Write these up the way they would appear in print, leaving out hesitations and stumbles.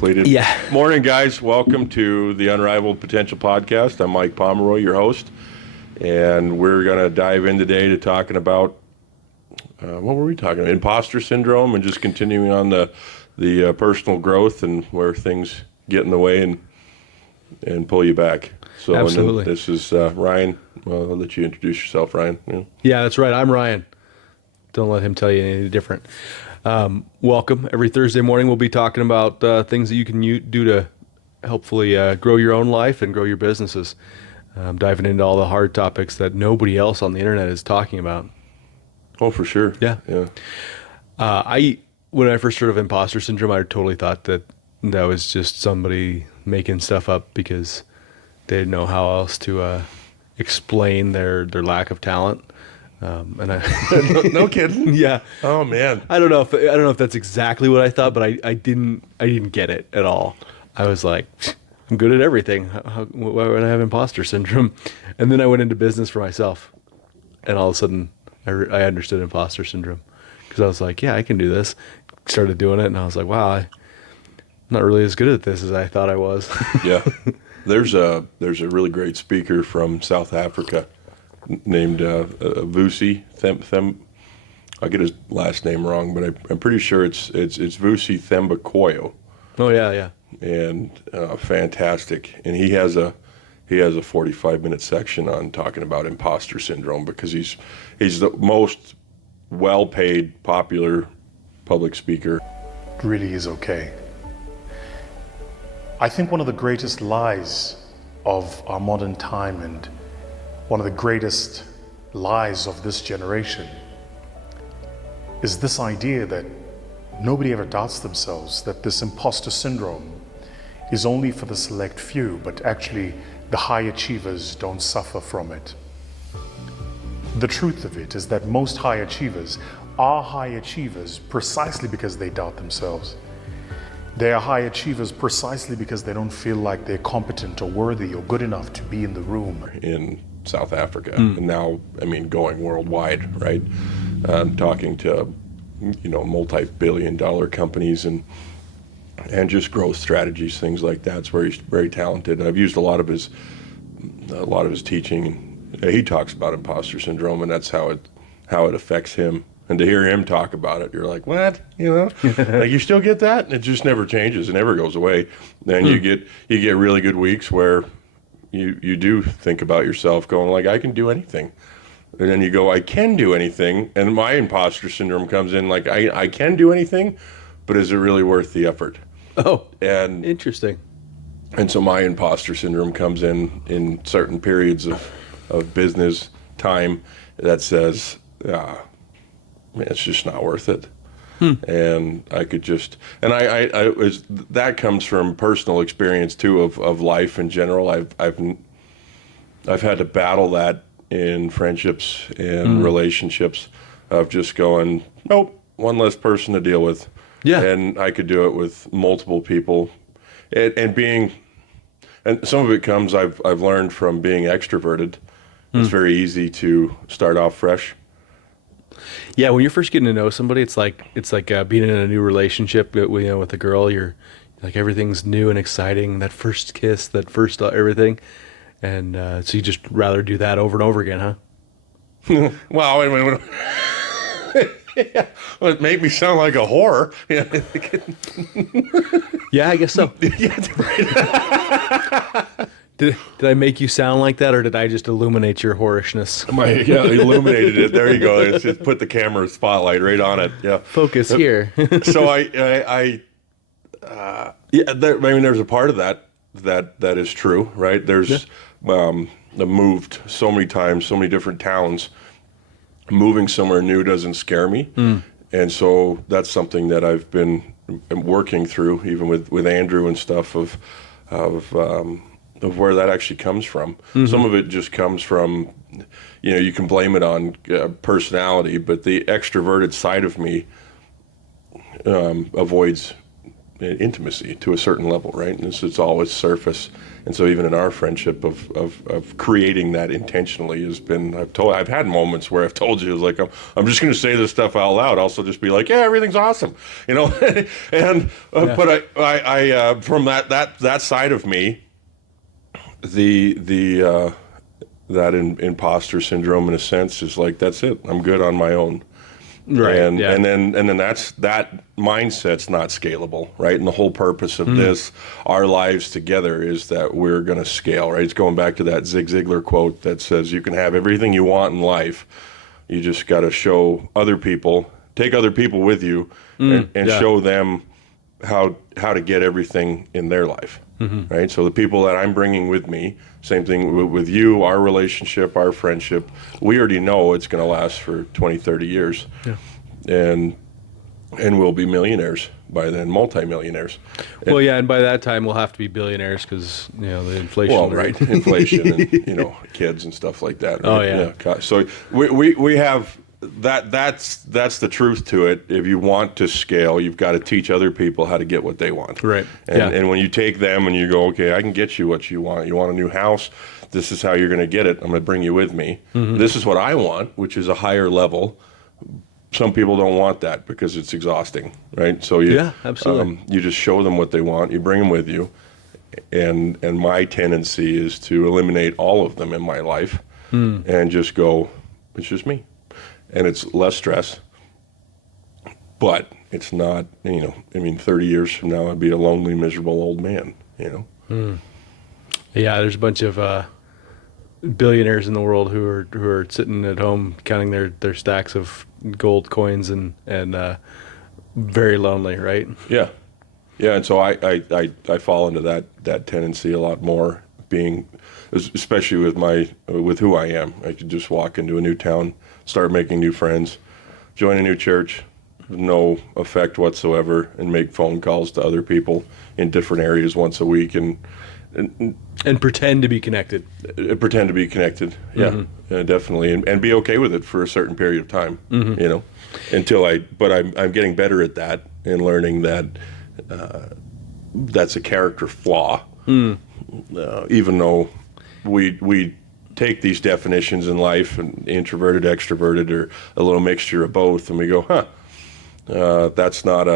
completed. Yeah. Morning, guys. Welcome to the Unrivaled Potential Podcast. I'm Mike Pomeroy, your host, and we're going to dive in today to talking about, what were we talking about? Imposter syndrome, and just continuing on the personal growth and where things get in the way and pull you back. So, Absolutely. And then this is Ryan. Well, I'll let you introduce yourself, Ryan. Yeah, that's right. I'm Ryan. Don't let him tell you any different. Welcome. Every Thursday morning, we'll be talking about things that you can do to hopefully grow your own life and grow your businesses. Diving into all the hard topics that nobody else on the internet is talking about. Oh, for sure. Yeah. When I first heard of imposter syndrome, I totally thought that was just somebody making stuff up because they didn't know how else to explain their lack of talent. And I No kidding. Yeah. Oh man. I don't know if that's exactly what I thought, but I didn't get it at all. I was like, I'm good at everything. Why would I have imposter syndrome? And then I went into business for myself, and all of a sudden I understood imposter syndrome because I was like, yeah, I can do this. Started doing it, and I was like, wow, I'm not really as good at this as I thought I was. Yeah. There's a really great speaker from South Africa named Vusi I'll get his last name wrong, but I'm pretty sure it's Vusi Tembekwayo. Oh yeah. And fantastic. And he has a 45-minute section on talking about imposter syndrome because he's the most well-paid, popular public speaker. It really is okay. I think one of the greatest lies of our modern time and one of the greatest lies of this generation is this idea that nobody ever doubts themselves, that this imposter syndrome is only for the select few, but actually the high achievers don't suffer from it. The truth of it is that most high achievers are high achievers precisely because they doubt themselves. They are high achievers precisely because they don't feel like they're competent or worthy or good enough to be in the room. In South Africa, and now, going worldwide, right? Talking to, multi-billion-dollar companies and just growth strategies, things like that. It's where he's very talented. And I've used a lot of his teaching. He talks about imposter syndrome, and that's how it affects him. And to hear him talk about it, you're like, what? Like you still get that? And it just never changes. It never goes away. Then you get really good weeks where you do think about yourself going like, I can do anything. And then you go, I can do anything. And my imposter syndrome comes in like, I can do anything, but is it really worth the effort? Oh, and interesting. And so my imposter syndrome comes in certain periods of business time that says, it's just not worth it. And I could just, and that comes from personal experience too of life in general. I've had to battle that in friendships and relationships of just going, nope, one less person to deal with. Yeah. And I could do it with multiple people, and some of it comes I've learned from being extroverted. It's very easy to start off fresh. Yeah, when you're first getting to know somebody, it's like being in a new relationship. With a girl, you're like everything's new and exciting. That first kiss, that first everything, and so you just rather do that over and over again, huh? Well, well, it made me sound like a whore. Yeah, I guess so. Did I make you sound like that, or did I just illuminate your whorishness? Illuminated it. There you go. It's just put the camera spotlight right on it. Yeah. Focus here. So there's a part of that is true, right? There's I've moved so many times, so many different towns. Moving somewhere new doesn't scare me, and so that's something that I've been working through, even with Andrew and stuff of where that actually comes from. Some of it just comes from, you can blame it on personality, but the extroverted side of me avoids intimacy to a certain level, right? And it's always surface. And so even in our friendship of creating that intentionally has been, I've had moments where I've told you, it's like, I'm just going to say this stuff out loud. Also just be like, yeah, everything's awesome, you know? And, but I from that side of me, that imposter syndrome in a sense is like, that's it. I'm good on my own. Right. And then that mindset's not scalable, right? And the whole purpose of this, our lives together, is that we're going to scale, right? It's going back to that Zig Ziglar quote that says you can have everything you want in life. You just got to show other people, take other people with you, and show them how to get everything in their life, right? So the people that I'm bringing with me, same thing with you, our relationship, our friendship, we already know it's going to last for 20, 30 years. Yeah. And we'll be millionaires by then, multimillionaires. Well, yeah, and by that time we'll have to be billionaires because, you know, the inflation. Well, right, inflation and, you know, kids and stuff like that. Right? Oh, yeah. So we have that's the truth to it. If you want to scale, you've got to teach other people how to get what they want. Right. And when you take them and you go, okay, I can get you what you want. You want a new house? This is how you're going to get it. I'm going to bring you with me. This is what I want, which is a higher level. Some people don't want that because it's exhausting, right? So absolutely. You just show them what they want. You bring them with you. And my tendency is to eliminate all of them in my life and just go, it's just me. And it's less stress, but it's not, you know, I mean, 30 years from now, I'd be a lonely, miserable old man, you know? Yeah, there's a bunch of billionaires in the world who are sitting at home counting their stacks of gold coins and very lonely, right? Yeah. Yeah, and so I fall into that tendency a lot more, being, especially with who I am. I could just walk into a new town, start making new friends, join a new church, no effect whatsoever, and make phone calls to other people in different areas once a week and pretend to be connected. Pretend to be connected, yeah, definitely, and be okay with it for a certain period of time, you know, but I'm getting better at that and learning that that's a character flaw, even though we take these definitions in life, and introverted, extroverted, or a little mixture of both, and we go, it's not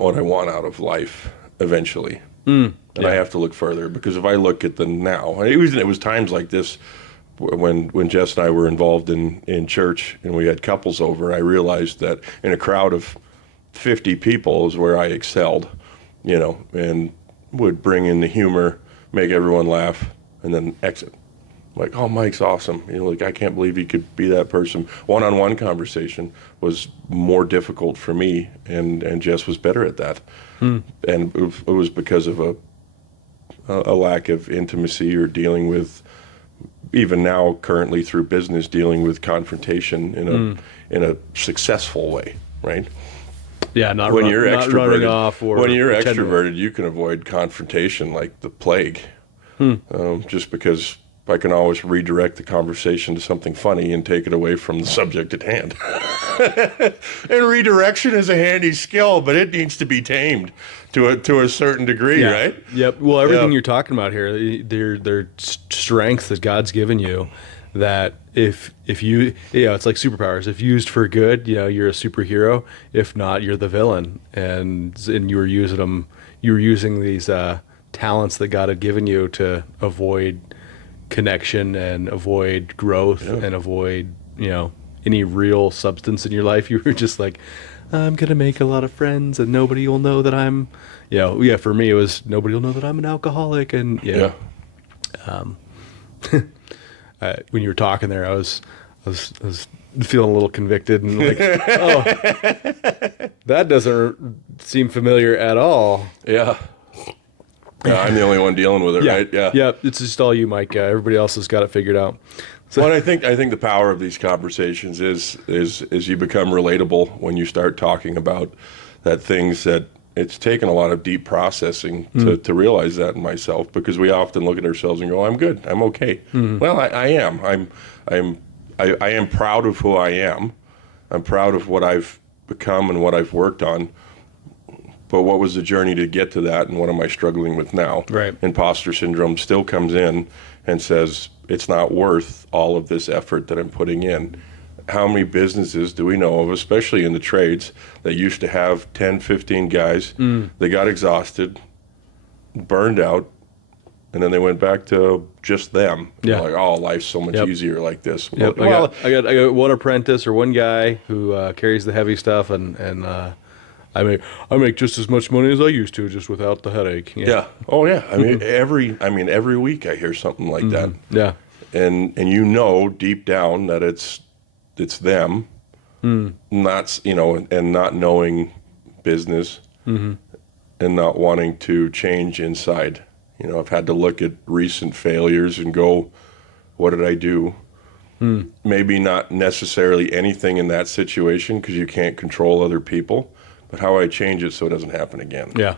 what I want out of life eventually. And I have to look further, because if I look at the now, and it was times like this when Jess and I were involved in church and we had couples over, I realized that in a crowd of 50 people is where I excelled, you know, and would bring in the humor, make everyone laugh, and then exit. Like, oh, Mike's awesome. You know, like, I can't believe he could be that person. One-on-one conversation was more difficult for me, and Jess was better at that. And it was because of a lack of intimacy, or dealing with, even now currently through business, dealing with confrontation in a successful way, right? Yeah, not when you're extroverted, running off, or when you're extroverted, you can avoid confrontation like the plague. Just because I can always redirect the conversation to something funny and take it away from the subject at hand. And redirection is a handy skill, but it needs to be tamed to a certain degree, right? Yep. Well, everything you're talking about here, they're strengths that God's given you, that if you, it's like superpowers. If used for good, you're a superhero. If not, you're the villain. And you were using these talents that God had given you to avoid connection and avoid growth and avoid, any real substance in your life. You were just like, I'm going to make a lot of friends and nobody will know that I'm, for me it was, nobody will know that I'm an alcoholic. And when you were talking there, I was feeling a little convicted and like, oh, that doesn't seem familiar at all. Yeah. I'm the only one dealing with it, right? Yeah. Yeah. It's just all you, Mike. Everybody else has got it figured out. So, well, I think the power of these conversations is you become relatable when you start talking about that things that it's taken a lot of deep processing to realize that in myself, because we often look at ourselves and go, I'm good, I'm okay. Well, I am. I am proud of who I am. I'm proud of what I've become and what I've worked on. But what was the journey to get to that, and what am I struggling with now? Right. Imposter syndrome still comes in and says, it's not worth all of this effort that I'm putting in. How many businesses do we know of, especially in the trades, that used to have 10, 15 guys, they got exhausted, burned out, and then they went back to just them. Yeah. They're like, oh, life's so much easier like this. Yep. Well, I got one apprentice or one guy who carries the heavy stuff, and I make just as much money as I used to, just without the headache. yeah. Oh, yeah. I mean, every week I hear something like that. Yeah. And deep down that it's them, not, and not knowing business, and not wanting to change inside. I've had to look at recent failures and go, what did I do? Maybe not necessarily anything in that situation, because you can't control other people, but how I change it so it doesn't happen again. Yeah.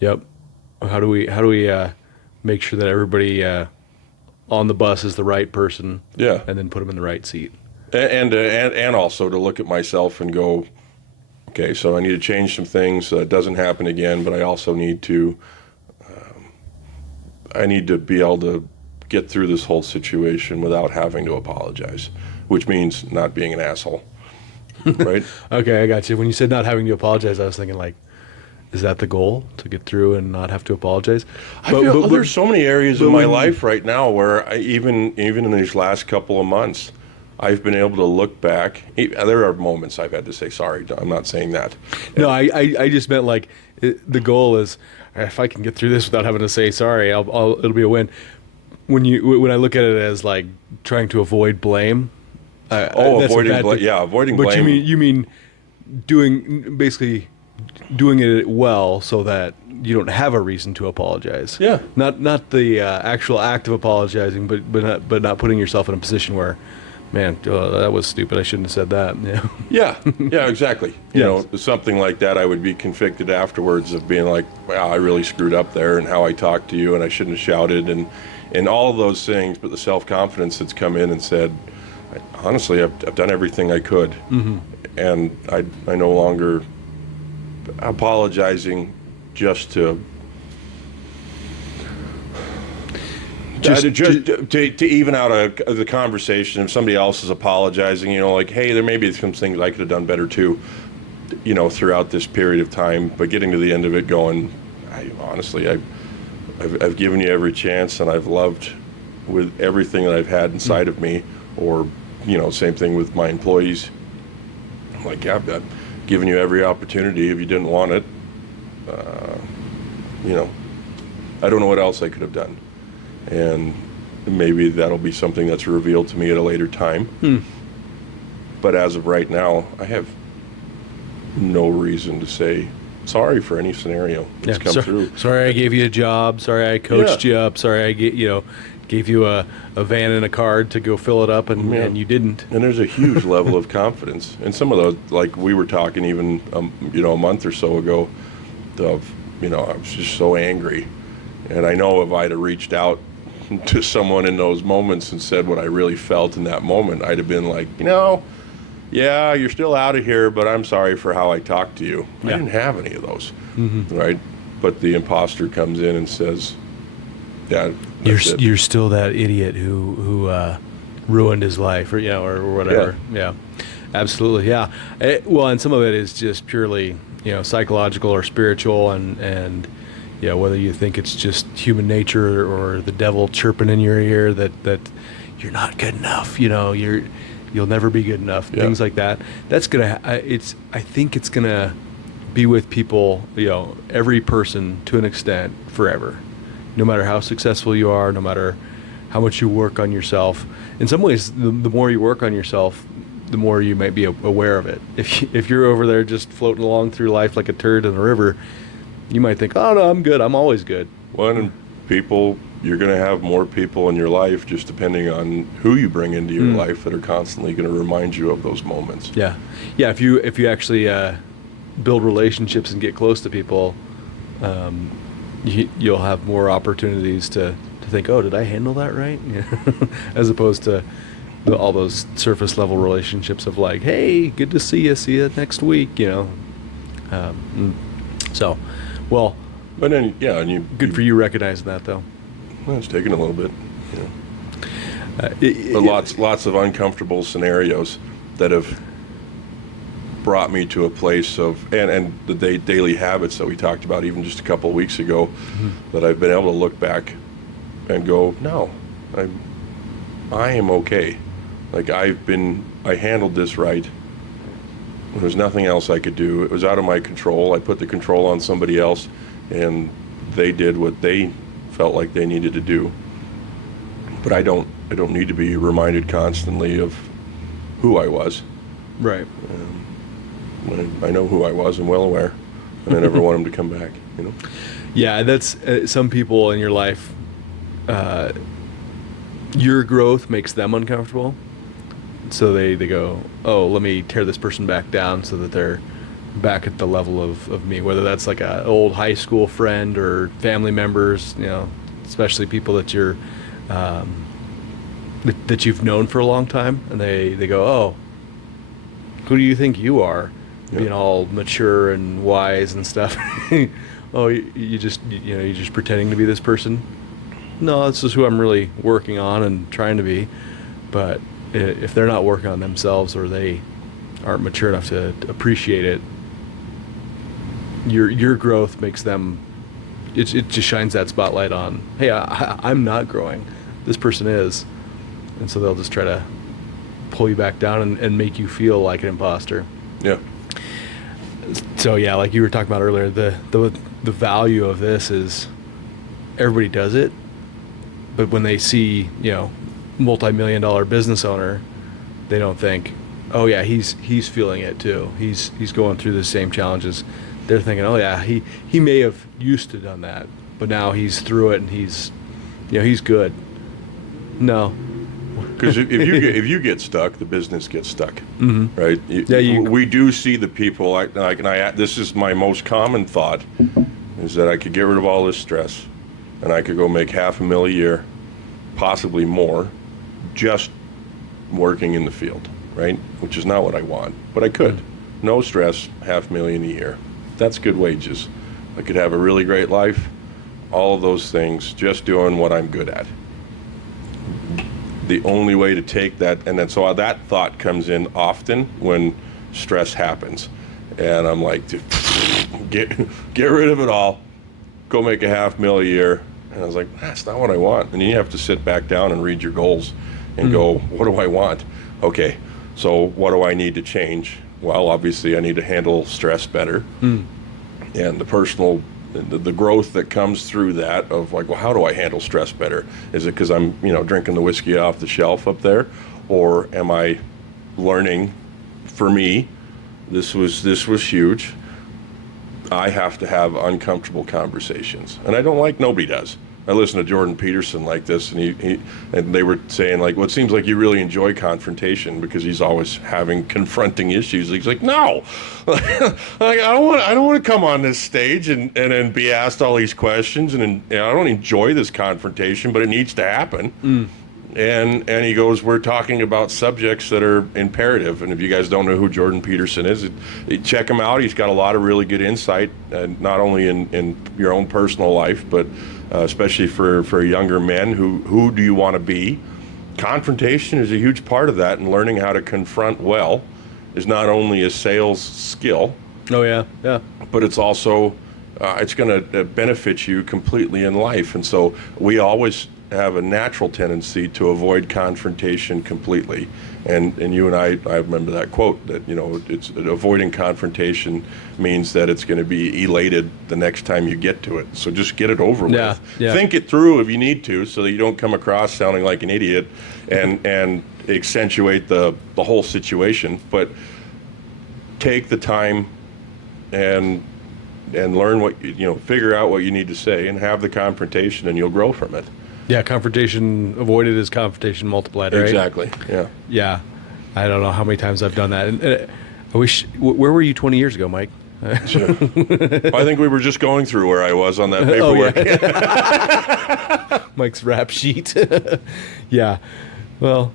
Yep. How do we make sure that everybody on the bus is the right person? Yeah. And then put them in the right seat. And also to look at myself and go, okay, so I need to change some things so it doesn't happen again, but I also need to be able to get through this whole situation without having to apologize, which means not being an asshole, right? Okay, I got you. When you said not having to apologize, I was thinking, like, is that the goal, to get through and not have to apologize? I feel there's so many areas in my life right now where even in these last couple of months, I've been able to look back. There are moments I've had to say sorry. I'm not saying that. No, I just meant, like, the goal is, if I can get through this without having to say sorry, it'll be a win. When I look at it as, like, trying to avoid blame. Avoiding blame. Yeah, avoiding blame. But you mean doing it well so that you don't have a reason to apologize. Yeah. Not the actual act of apologizing, but not putting yourself in a position where, man, that was stupid. I shouldn't have said that. Yeah. Yeah, exactly. Something like that, I would be convicted afterwards of being like, wow, I really screwed up there, and how I talked to you, and I shouldn't have shouted, and all of those things. But the self-confidence that's come in and said, honestly, I've done everything I could, and I no longer apologizing just to even out the conversation. If somebody else is apologizing, like, hey, there may be some things I could have done better too, throughout this period of time. But getting to the end of it, going, honestly, I've given you every chance, and I've loved with everything that I've had inside of me. Or, same thing with my employees. I'm like, yeah, I've given you every opportunity. If you didn't want it, I don't know what else I could have done. And maybe that'll be something that's revealed to me at a later time. But as of right now, I have no reason to say sorry for any scenario that's come through. Sorry I gave you a job. Sorry I coached you up. Sorry I gave you a van and a card to go fill it up, and you didn't. And there's a huge level of confidence. And some of those, like we were talking even, a month or so ago, of, I was just so angry. And I know if I'd have reached out to someone in those moments and said what I really felt in that moment, I'd have been like, yeah, you're still out of here, but I'm sorry for how I talked to you. I didn't have any of those, right? But the imposter comes in and says, yeah, you're still that idiot who ruined his life, or whatever. Yeah, absolutely. Yeah. And some of it is just purely, psychological or spiritual, and whether you think it's just human nature or the devil chirping in your ear that you're not good enough. You'll never be good enough. Yeah. Things like that. That's gonna. I think it's gonna be with people. Every person to an extent forever. No matter how successful you are, no matter how much you work on yourself. In some ways, the more you work on yourself, the more you might be aware of it. If you're over there just floating along through life like a turd in a river, you might think, oh, no, I'm good. I'm always good. Well, you're going to have more people in your life, just depending on who you bring into your life, that are constantly going to remind you of those moments. Yeah. Yeah, if you actually build relationships and get close to people, you'll have more opportunities to think, oh, did I handle that right? As opposed to, all those surface level relationships of like, hey, good to see you next week, you know. So, well, But then, yeah, and good for you recognizing that though. Well, it's taken a little bit, you know. But But lots of uncomfortable scenarios that have brought me to a place of, and the daily habits that we talked about even just a couple of weeks ago, that I've been able to look back and go, no, I am okay. Like I handled this right. There was nothing else I could do. It was out of my control. I put the control on somebody else, and they did what they felt like they needed to do. But I don't need to be reminded constantly of who I was. right. I know who I was and well aware, and I never want them to come back, you know? Yeah, that's some people in your life, your growth makes them uncomfortable. So they go, oh, let me tear this person back down so that they're back at the level of me, whether that's like an old high school friend or family members, you know, especially people that you're, that you've known for a long time. And they go, oh, who do you think you are? Yep. Being all mature and wise and stuff. Oh, you're just pretending to be this person. No, this is who I'm really working on and trying to be. But if they're not working on themselves or they aren't mature enough to appreciate it, your growth makes them. It just shines that spotlight on. Hey, I'm not growing. This person is, and so they'll just try to pull you back down and make you feel like an imposter. Yeah. So yeah, like you were talking about earlier, the value of this is everybody does it, but when they see, you know, multi-million-dollar business owner, they don't think, oh yeah, he's feeling it too. He's going through the same challenges. They're thinking, oh yeah, he may have used to done that, but now he's through it and he's good. No. Because if you get stuck, the business gets stuck, right? We do see the people. This is my most common thought, is that I could get rid of all this stress, and I could go make $500,000 a year, possibly more, just working in the field, right? Which is not what I want, but I could. No stress, $500,000 a year. That's good wages. I could have a really great life, all of those things, just doing what I'm good at. The only way to take that, and then so that thought comes in often when stress happens, and I'm like, get rid of it all, go make $500,000 a year. And I was like, that's not what I want. And you have to sit back down and read your goals and go, what do I want? Okay, so what do I need to change? Well, obviously I need to handle stress better, and the growth that comes through that of like, well, how do I handle stress better? Is it because I'm, drinking the whiskey off the shelf up there, or am I learning? For me, this was huge. I have to have uncomfortable conversations, and I don't like. Nobody does. I listen to Jordan Peterson like this, and and they were saying like, well, it seems like you really enjoy confrontation because he's always confronting issues. He's like, no, like, I don't want to come on this stage and then be asked all these questions, and I don't enjoy this confrontation, but it needs to happen. And he goes, we're talking about subjects that are imperative. And if you guys don't know who Jordan Peterson is, check him out. He's got a lot of really good insight, not only in your own personal life, but especially for younger men. Who do you want to be? Confrontation is a huge part of that, and learning how to confront well is not only a sales skill. Oh yeah, yeah. But it's also it's going to benefit you completely in life. And so we always have a natural tendency to avoid confrontation completely. And you and I remember that quote that, it's avoiding confrontation means that it's going to be elated the next time you get to it. So just get it over with. Yeah. Think it through if you need to, so that you don't come across sounding like an idiot and accentuate the whole situation. But take the time and learn what, figure out what you need to say and have the confrontation, and you'll grow from it. Yeah, confrontation avoided is confrontation multiplied, right? Exactly, yeah. Yeah. I don't know how many times I've done that. And I wish, where were you 20 years ago, Mike? Sure. I think we were just going through where I was on that paperwork. Oh, yeah. Mike's rap sheet. Yeah. Well,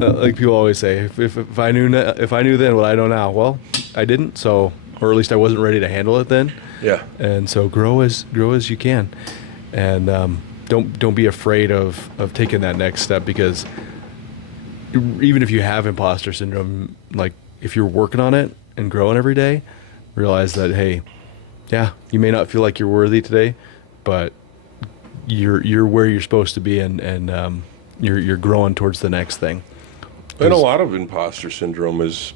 like people always say, if I knew then what I know now, well, I didn't. So, or at least I wasn't ready to handle it then. Yeah. And so grow as you can, and don't be afraid of taking that next step, because even if you have imposter syndrome, like if you're working on it and growing every day, realize that, hey, yeah, you may not feel like you're worthy today, but you're where you're supposed to be, and you're growing towards the next thing. And a lot of imposter syndrome is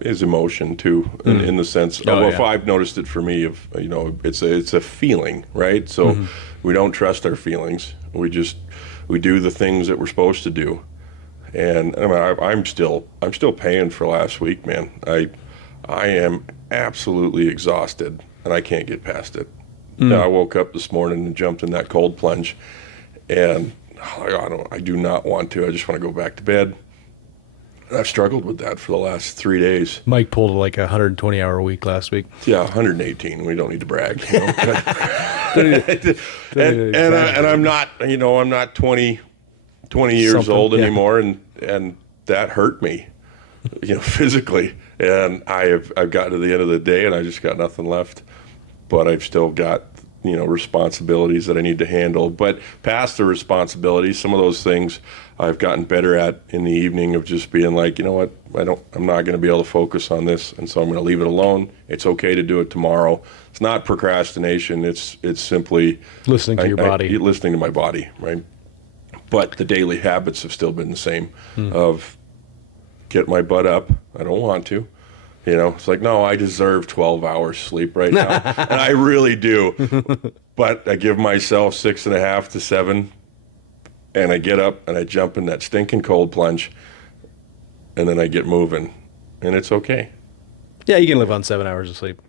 emotion too, in the sense. If I've noticed it for me, it's a feeling, right? So we don't trust our feelings. We do the things that we're supposed to do, and I mean, I'm still paying for last week, man. I am absolutely exhausted, and I can't get past it. I woke up this morning and jumped in that cold plunge, and I do not want to. I just want to go back to bed. I've struggled with that for the last 3 days. Mike pulled like a 120-hour week last week. Yeah, 118. We don't need to brag. And I'm not, I'm not 20 years Something, old yeah. anymore, and that hurt me, physically. And I've gotten to the end of the day, and I just got nothing left. But I've still got responsibilities that I need to handle. But past the responsibilities, some of those things I've gotten better at in the evening, of just being like, you know what, I'm not going to be able to focus on this, and so I'm going to leave it alone. It's okay to do it tomorrow. It's not procrastination. It's simply Listening to your body. Listening to my body, right? But the daily habits have still been the same. Of get my butt up. I don't want to. It's like, no, I deserve 12 hours sleep right now. And I really do. But I give myself 6.5 to 7, and I get up and I jump in that stinking cold plunge, and then I get moving, and it's okay. Yeah, you can live on 7 hours of sleep.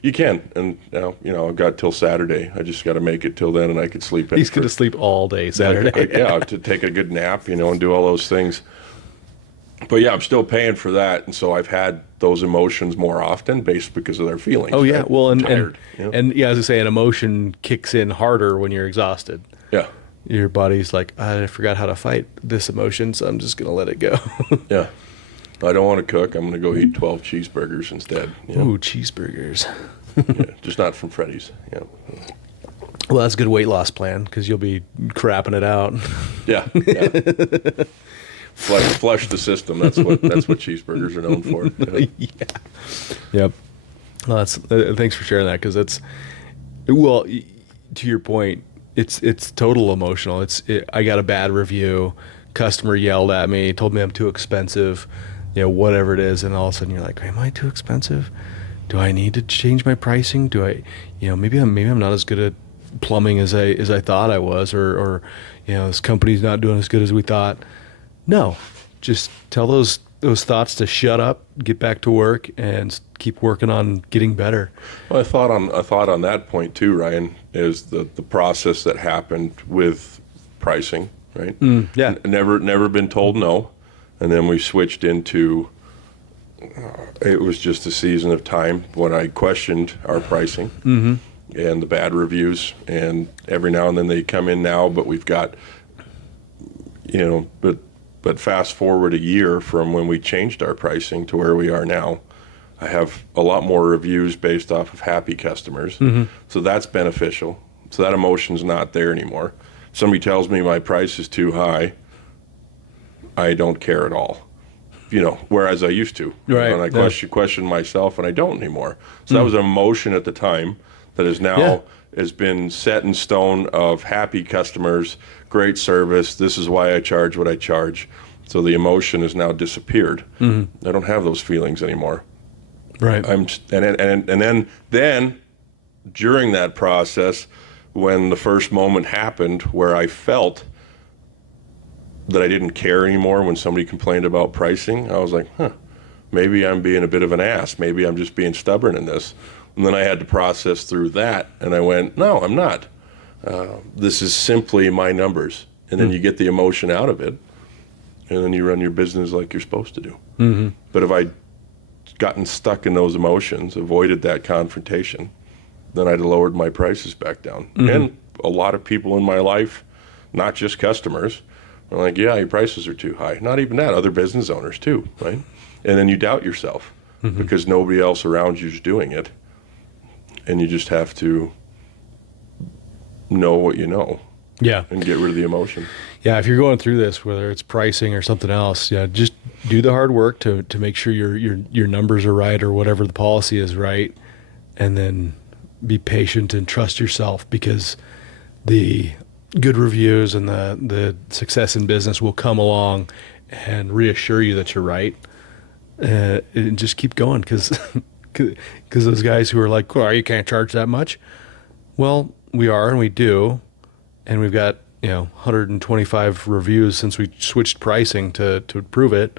You can. And now, I've got till Saturday. I just got to make it till then, and I could sleep in. He's going to sleep all day Saturday. Yeah, to take a good nap, and do all those things. But yeah, I'm still paying for that, and so I've had those emotions more often, based because of their feelings. Oh yeah, right? well, and tired, and yeah, as I say, an emotion kicks in harder when you're exhausted. Yeah, Your body's like, I forgot how to fight this emotion, so I'm just gonna let it go. yeah. I don't want to cook. I'm going to go eat 12 cheeseburgers instead. Ooh, cheeseburgers. Yeah, just not from Freddy's. Yeah. Well, that's a good weight loss plan, because you'll be crapping it out. Yeah. Yeah. Flush the system. That's what cheeseburgers are known for. Yeah. Yeah. Yep. Well, that's thanks for sharing that, because it's, well, to your point, it's total emotional. I got a bad review. Customer yelled at me, told me I'm too expensive, whatever it is, and all of a sudden you're like, am I too expensive? Do I need to change my pricing? Do I, maybe I'm not as good at plumbing as I thought I was, or this company's not doing as good as we thought. No, just tell those thoughts to shut up, get back to work, and keep working on getting better. Well, I thought on that point too, Ryan, is the process that happened with pricing, right? Yeah. Never been told no, and then we switched into. It was just a season of time when I questioned our pricing and the bad reviews, and every now and then they come in now, but we've got, But fast forward a year from when we changed our pricing to where we are now, I have a lot more reviews based off of happy customers. So that's beneficial. So that emotion's not there anymore. Somebody tells me my price is too high, I don't care at all. Whereas I used to. Right. And I question myself, and I don't anymore. So that was an emotion at the time that is now has been set in stone of happy customers, great service. This is why I charge what I charge. So the emotion has now disappeared. I don't have those feelings anymore. Right. And then during that process, when the first moment happened where I felt that I didn't care anymore when somebody complained about pricing, I was like, maybe I'm being a bit of an ass. Maybe I'm just being stubborn in this. And then I had to process through that, and I went, no, I'm not. This is simply my numbers. And then you get the emotion out of it, and then you run your business like you're supposed to do. But if I'd gotten stuck in those emotions, avoided that confrontation, then I'd have lowered my prices back down. And a lot of people in my life, not just customers, I'm like, yeah, your prices are too high. Not even that, other business owners too, right? And then you doubt yourself because nobody else around you is doing it. And you just have to know what you know Yeah. and get rid of the emotion. Yeah, if you're going through this, whether it's pricing or something else, yeah, just do the hard work to make sure your numbers are right or whatever the policy is right, and then be patient and trust yourself, because the good reviews and the success in business will come along and reassure you that you're right, and just keep going, because those guys who are like, "Oh, you can't charge that much," well, we are and we do, and we've got 125 reviews since we switched pricing to prove it.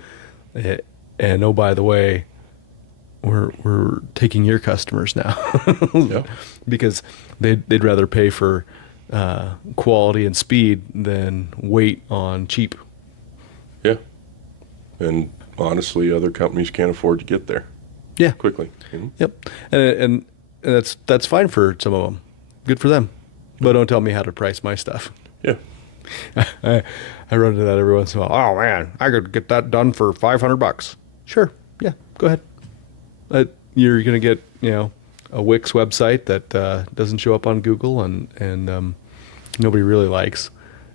And oh, by the way, we're taking your customers now. Yep. Because they'd rather pay for quality and speed than wait on cheap. Yeah. And honestly, other companies can't afford to get there Yeah. quickly. Yep. And that's fine for some of them. Good for them. But don't tell me how to price my stuff. Yeah. I run into that every once in a while. Oh man, I could get that done for $500. Sure, yeah, go ahead. You're gonna get a Wix website that doesn't show up on Google and nobody really likes,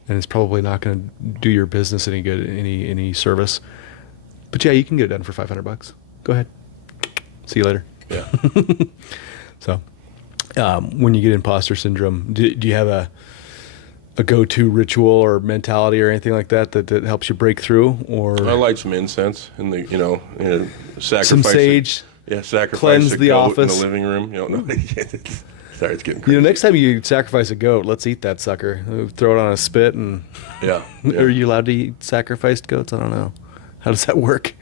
and it's probably not gonna do your business any good, any service. But yeah, you can get it done for $500. Go ahead. See you later. Yeah. So, when you get imposter syndrome, do you have a go-to ritual or mentality or anything like that helps you break through? Or I light some incense in the, sacrifice. some sage. Sacrifice cleanse a the goat office. in the living room. No, sorry, it's getting crazy. Next time you sacrifice a goat, let's eat that sucker. Throw it on a spit and. Yeah. Are you allowed to eat sacrificed goats? I don't know. How does that work?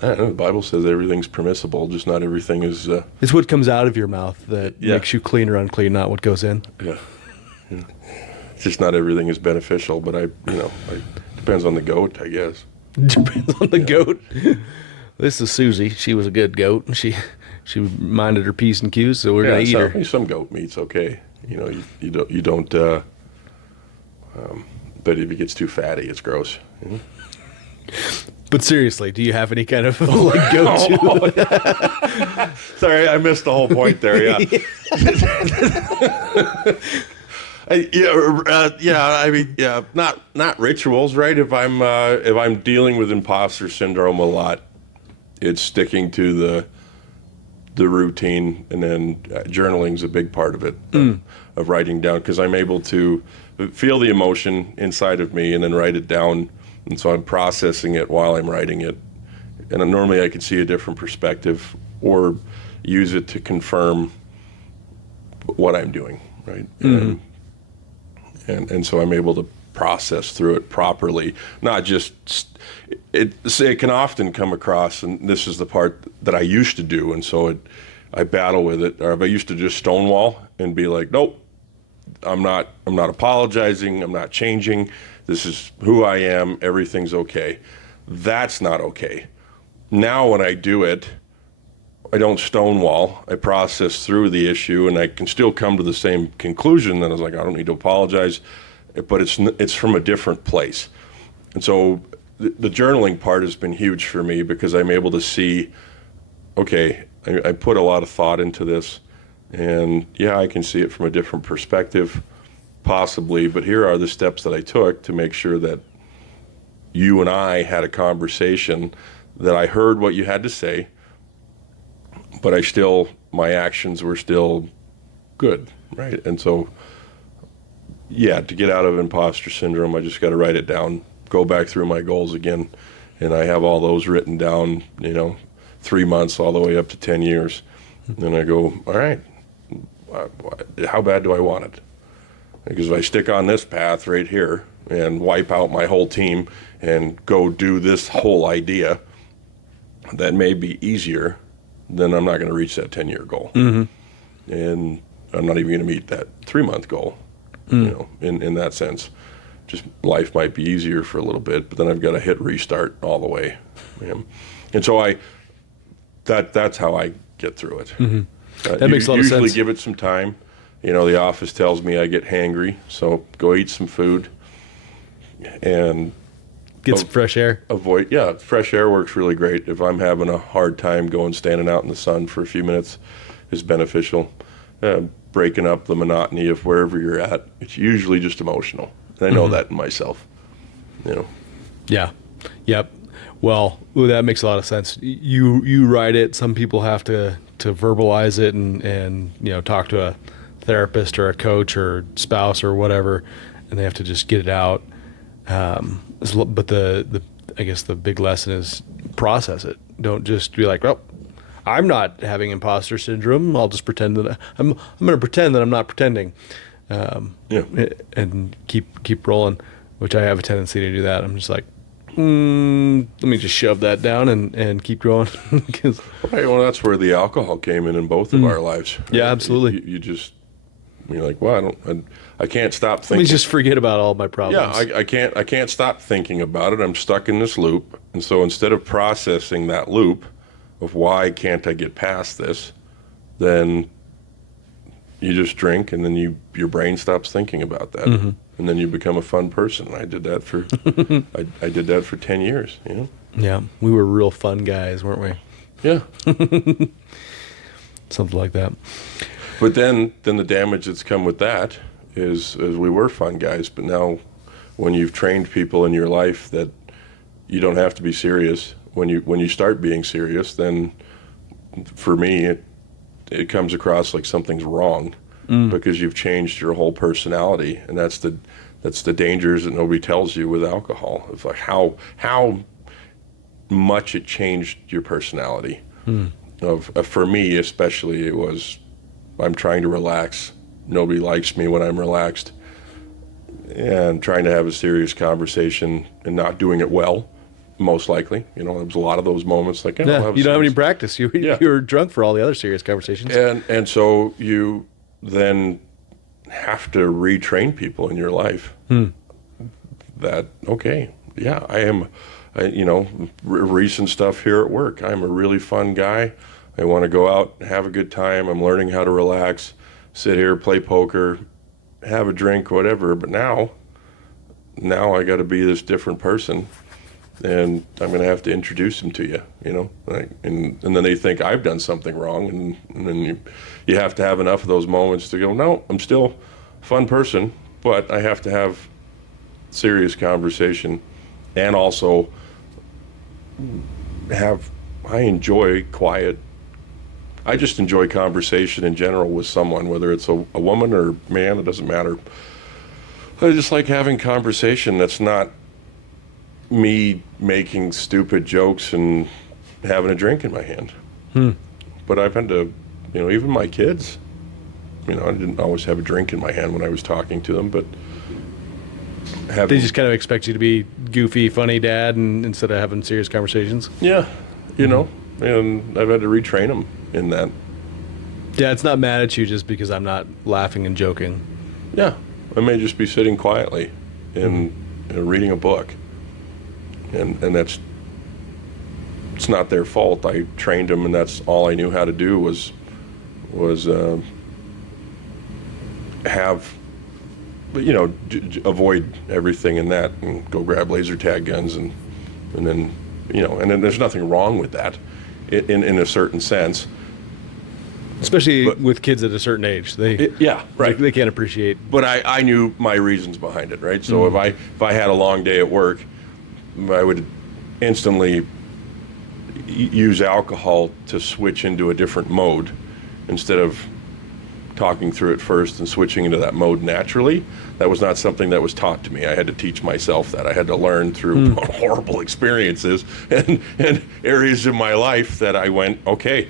I don't know. The Bible says everything's permissible, just not everything is. It's what comes out of your mouth that Yeah. makes you clean or unclean, not what goes in. Yeah. It's just not everything is beneficial, but depends on the goat, I guess. Depends on the goat. This is Susie. She was a good goat. She minded her P's and Q's, so we're gonna eat her. Some goat meat's okay. You don't. But if it gets too fatty, it's gross. But seriously, do you have any kind of go-to? Sorry, I missed the whole point there. Yeah. Not rituals, right? If I'm dealing with imposter syndrome a lot, it's sticking to the routine, and then journaling's a big part of it, of writing down, because I'm able to feel the emotion inside of me and then write it down, and so I'm processing it while I'm writing it, and then normally I can see a different perspective or use it to confirm what I'm doing, right? And so I'm able to process through it properly, not just it can often come across, and this is the part that I used to do, and so I battle with it. Or I used to just stonewall and be like, nope, I'm not apologizing, I'm not changing, this is who I am, everything's okay. That's not okay. Now when I do it, I don't stonewall. I process through the issue, and I can still come to the same conclusion. That I was like, I don't need to apologize, but it's from a different place. And so the journaling part has been huge for me, because I'm able to see, okay, I put a lot of thought into this, and yeah, I can see it from a different perspective, possibly, but here are the steps that I took to make sure that you and I had a conversation, that I heard what you had to say, but my actions were still good, right? And so, yeah, to get out of imposter syndrome, I just got to write it down, go back through my goals again, and I have all those written down, 3 months all the way up to 10 years. And I go, all right, how bad do I want it? Because if I stick on this path right here and wipe out my whole team and go do this whole idea, that may be easier, then I'm not going to reach that 10-year goal. Mm-hmm. And I'm not even going to meet that 3-month goal, in that sense. Just life might be easier for a little bit, but then I've got to hit restart all the way. And so that's how I get through it. Mm-hmm. That makes a lot of sense. Usually give it some time. The office tells me I get hangry, so go eat some food. and Get some fresh air. fresh air works really great. If I'm having a hard time, standing out in the sun for a few minutes is beneficial. Breaking up the monotony of wherever you're at, it's usually just emotional. And I know that in myself, Yeah. Yep. Well, that makes a lot of sense. You write it. Some people have to verbalize it and talk to a therapist or a coach or spouse or whatever, and they have to just get it out. But I guess the big lesson is process it. Don't just be like, well, I'm not having imposter syndrome. I'll just pretend that I'm going to pretend that I'm not pretending. And keep rolling, which I have a tendency to do that. I'm just like, let me just shove that down and keep going. Right. Well, that's where the alcohol came in both of our lives. Right? Yeah, absolutely. You're like, well, I can't stop thinking. Let me just forget about all my problems. Yeah, I can't stop thinking about it. I'm stuck in this loop. And so instead of processing that loop of why can't I get past this, then you just drink, and then your brain stops thinking about that, and then you become a fun person. I did that for I did that for 10 years. Yeah, we were real fun guys, weren't we? Yeah. Something like that. But then the damage that's come with that is we were fun guys, but now when you've trained people in your life that you don't have to be serious, when you start being serious, then for me it comes across like something's wrong because you've changed your whole personality, and that's the dangers that nobody tells you with alcohol. It's like how much it changed your personality. For me especially, it was I'm trying to relax. Nobody likes me when I'm relaxed, and trying to have a serious conversation and not doing it well. Most likely, there was a lot of those moments like, you don't have any practice. You were drunk for all the other serious conversations. And so you then have to retrain people in your life that, okay, yeah, I am, recent stuff here at work. I'm a really fun guy. I want to go out and have a good time. I'm learning how to relax, sit here, play poker, have a drink, whatever. But now I got to be this different person. And I'm going to have to introduce them to you, and then they think I've done something wrong, and then you have to have enough of those moments to go, no, I'm still a fun person, but I have to have serious conversation, and also I enjoy quiet. I just enjoy conversation in general with someone, whether it's a woman or man, it doesn't matter. I just like having conversation that's not me making stupid jokes and having a drink in my hand. But I've had to, even my kids, I didn't always have a drink in my hand when I was talking to them, but they just kind of expect you to be goofy, funny dad, and instead of having serious conversations. Yeah, and I've had to retrain them in that. Yeah, it's not mad at you just because I'm not laughing and joking. Yeah, I may just be sitting quietly and reading a book. And it's not their fault. I trained them, and that's all I knew how to do was avoid everything in that, and go grab laser tag guns, and then and then there's nothing wrong with that, in a certain sense. Especially with kids at a certain age, they can't appreciate. But I knew my reasons behind it, right? So if I had a long day at work, I would instantly use alcohol to switch into a different mode instead of talking through it first and switching into that mode naturally. That was not something that was taught to me. I had to teach myself that. I had to learn through horrible experiences and areas in my life that I went, okay,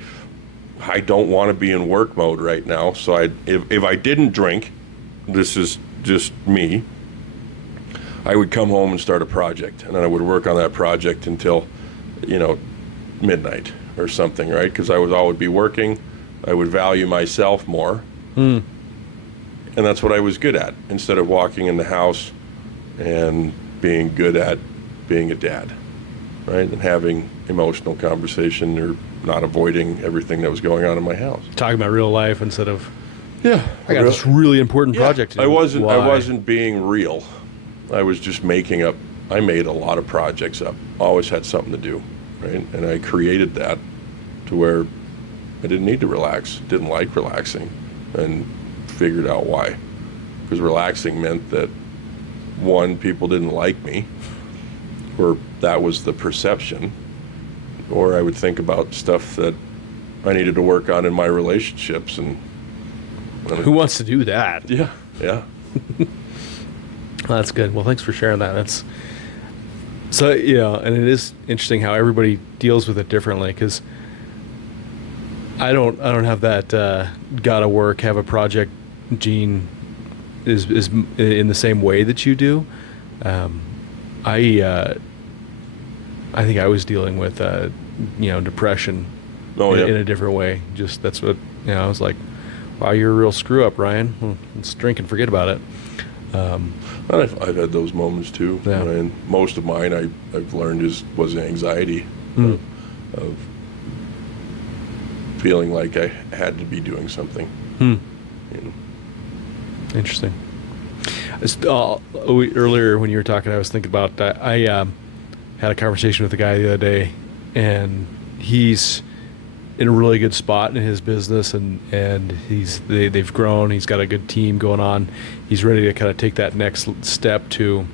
I don't want to be in work mode right now. So if I didn't drink, this is just me, I would come home and start a project, and then I would work on that project until, midnight or something, right? Because I would be working, I would value myself more, and that's what I was good at, instead of walking in the house and being good at being a dad, right? And having emotional conversation or not avoiding everything that was going on in my house. Talking about real life instead of, I got this really important project to do. I wasn't being real. I was just making up. I made a lot of projects up. Always had something to do, right? And I created that to where I didn't need to relax. Didn't like relaxing, and figured out why. Because relaxing meant that, one, people didn't like me, or that was the perception, or I would think about stuff that I needed to work on in my relationships, and Who wants to do that? yeah. That's good. Well, thanks for sharing that. That's so, and it is interesting how everybody deals with it differently, because I don't have that gotta work, have a project gene is in the same way that you do. I think I was dealing with depression in a different way. Just that's what I was like, wow, you're a real screw up, Ryan. Well, let's drink and forget about it. I've had those moments too. Yeah. And most of mine I've learned was anxiety of feeling like I had to be doing something. You know. Interesting. Earlier when you were talking, I was thinking about I had a conversation with a guy the other day, and he's in a really good spot in his business, and they've grown. He's got a good team going on. He's ready to kind of take that next step to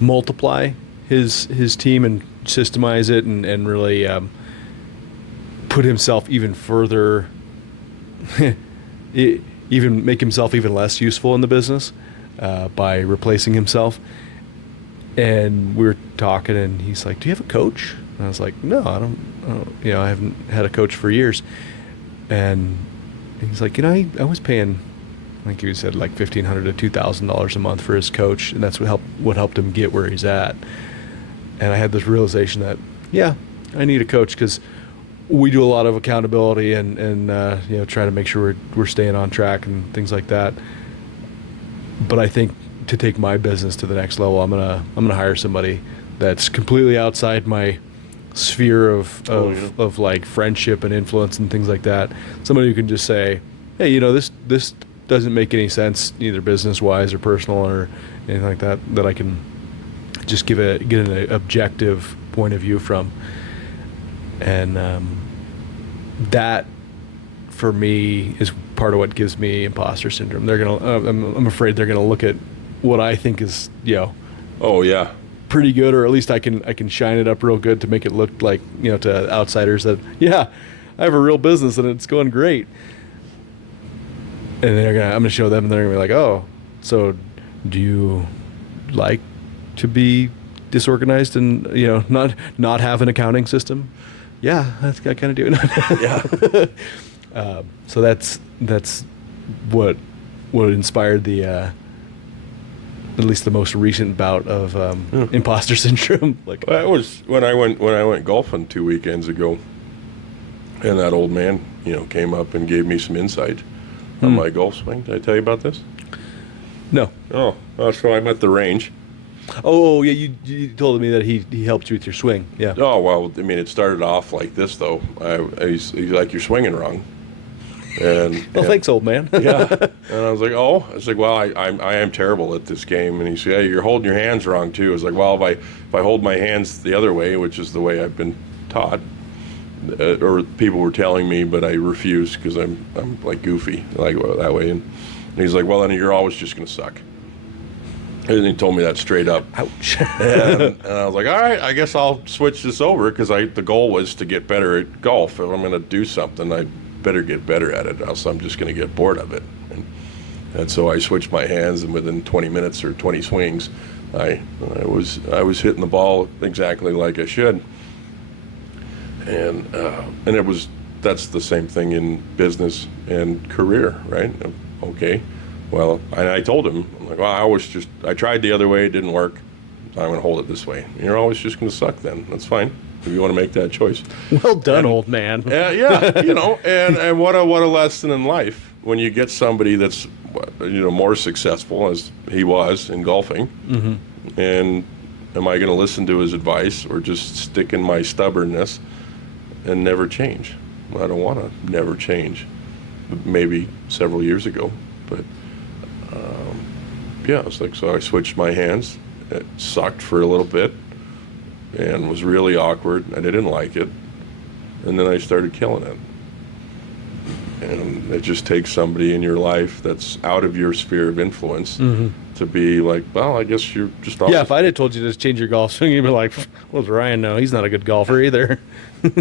multiply his team and systemize it, and really put himself even further, even make himself even less useful in the business by replacing himself. And we were talking, and he's like, "Do you have a coach?" And I was like, "No, I don't. I haven't had a coach for years." And he's like, I was paying, I think he said like $1,500 to $2,000 a month for his coach, and that's what helped him get where he's at. And I had this realization that, I need a coach, because we do a lot of accountability and try to make sure we're staying on track and things like that. But I think to take my business to the next level, I'm gonna hire somebody that's completely outside my sphere of like friendship and influence and things like that. Somebody who can just say, "Hey, this doesn't make any sense, either business wise or personal or anything like that," that I can just get an objective point of view from. And that for me is part of what gives me imposter syndrome. They're gonna I'm afraid they're gonna look at what I think is Oh yeah. pretty good, or at least I can shine it up real good to make it look like to outsiders that I have a real business and it's going great. And I'm gonna show them, and they're gonna be like, "Oh, so do you like to be disorganized and not have an accounting system?" Yeah, I kind of do. Yeah. So that's what inspired the at least the most recent bout of imposter syndrome. Like, That was when I went golfing 2 weekends ago, and that old man came up and gave me some insight on my golf swing. Did I tell you about this? no. Oh, so I'm at the range. Oh yeah, you told me that he helped you with your swing. Yeah. Oh well, I mean, it started off like this though. He's like, "You're swinging wrong." And Thanks, old man. yeah, and I was like, "Oh," I was like, "Well, I am terrible at this game." And he said, "Hey, you're holding your hands wrong too." I was like, "Well, if I hold my hands the other way, which is the way I've been taught, or people were telling me, but I refused because I'm like goofy like that way." And he's like, "Well, then you're always just gonna suck." And he told me that straight up. Ouch. And I was like, all right, I guess I'll switch this over, because the goal was to get better at golf. If I'm going to do something, I better get better at it, else I'm just going to get bored of it. And so I switched my hands, and within 20 minutes or 20 swings, I was hitting the ball exactly like I should. And that's the same thing in business and career, right? Okay. Well, I told him, I'm like, well, I tried the other way, it didn't work. So I'm going to hold it this way. You're always just going to suck then. That's fine if you want to make that choice. Well done, old man. Yeah, and what a lesson in life when you get somebody that's more successful, as he was in golfing. Mm-hmm. And am I going to listen to his advice, or just stick in my stubbornness and never change? I don't want to never change. Maybe several years ago, but yeah, it's like, so I switched my hands. It sucked for a little bit and was really awkward. I didn't like it. And then I started killing it. And it just takes somebody in your life that's out of your sphere of influence to be like, well, I guess you're just always... Yeah, if I'd have told you to change your golf swing, you'd be like, well, does Ryan know? He's not a good golfer either.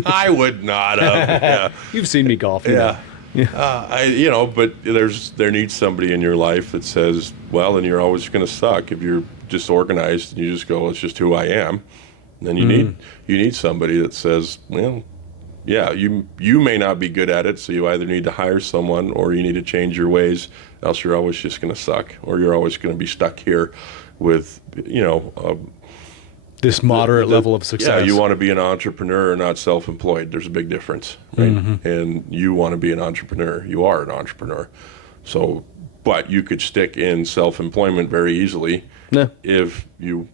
I would not have. Yeah. You've seen me golf. You know. But there needs somebody in your life that says, well, then you're always going to suck if you're disorganized and you just go, it's just who I am. And then you need somebody that says, well, yeah, you may not be good at it, so you either need to hire someone or you need to change your ways, else you're always just going to suck, or you're always going to be stuck here with, this moderate level of success. Yeah, you want to be an entrepreneur, not self-employed. There's a big difference, right? And you want to be an entrepreneur. You are an entrepreneur. So, but you could stick in self-employment very easily if you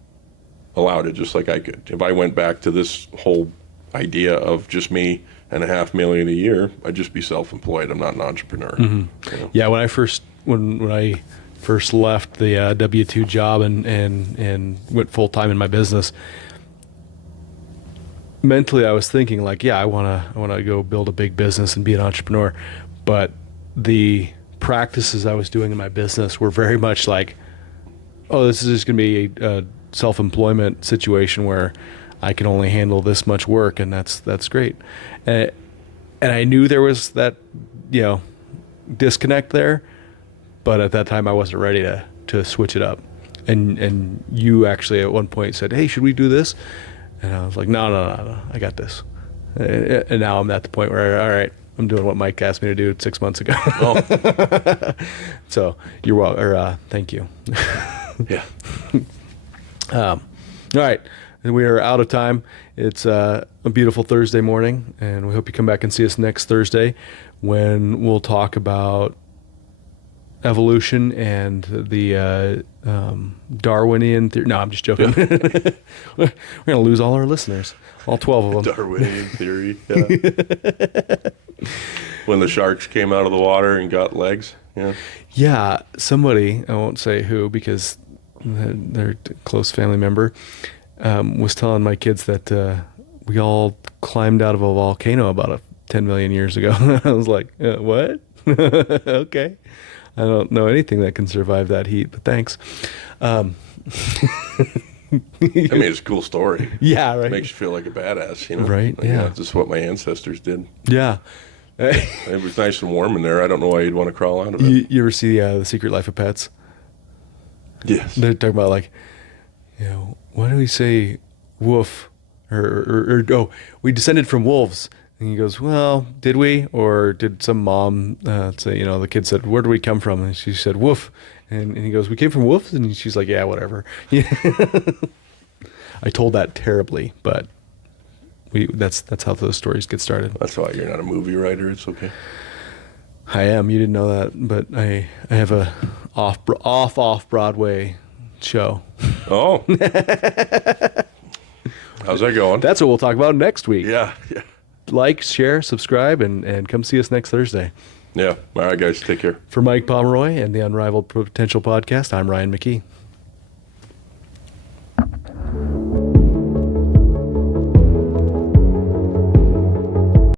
allowed it, just like I could. If I went back to this whole idea of just me and $500,000 a year, I'd just be self-employed. I'm not an entrepreneur. Yeah, when I first left the W-2 job and went full time in my business, mentally I was thinking like, yeah, I wanna go build a big business and be an entrepreneur, but the practices I was doing in my business were very much like, oh, this is just gonna be a self-employment situation where I can only handle this much work, and that's great. And I knew there was that, disconnect there, but at that time I wasn't ready to switch it up. And you actually at one point said, hey, should we do this? And I was like, no, I got this. And now I'm at the point where, all right, I'm doing what Mike asked me to do 6 months ago. Oh. So you're welcome, thank you. Yeah. All right. And we are out of time. It's a beautiful Thursday morning, and we hope you come back and see us next Thursday when we'll talk about evolution and the Darwinian theory. No, I'm just joking. We're going to lose all our listeners, all 12 of them. Darwinian theory, yeah. When the sharks came out of the water and got legs, yeah. Yeah, somebody, I won't say who because they're a close family member, was telling my kids that we all climbed out of a volcano about 10 million years ago. I was like, what? Okay. I don't know anything that can survive that heat, but thanks. I mean, it's a cool story. Yeah, right. It makes you feel like a badass, Right, like, yeah. This is what my ancestors did. Yeah. It was nice and warm in there. I don't know why you'd want to crawl out of it. You ever see The Secret Life of Pets? Yes. They're talking about like, why do we say woof? Or we descended from wolves. And he goes, well, did we? Or did some mom say, the kid said, where do we come from? And she said, woof. And he goes, we came from wolves? And she's like, yeah, whatever. I told that terribly, but that's how those stories get started. That's why you're not a movie writer. It's okay. I am. You didn't know that, but I have a off Broadway show. Oh. How's that going? That's what we'll talk about next week. Yeah. Like, share, subscribe, and come see us next Thursday. Yeah. All right, guys. Take care. For Mike Pomeroy and the Unrivaled Potential Podcast, I'm Ryan McKee.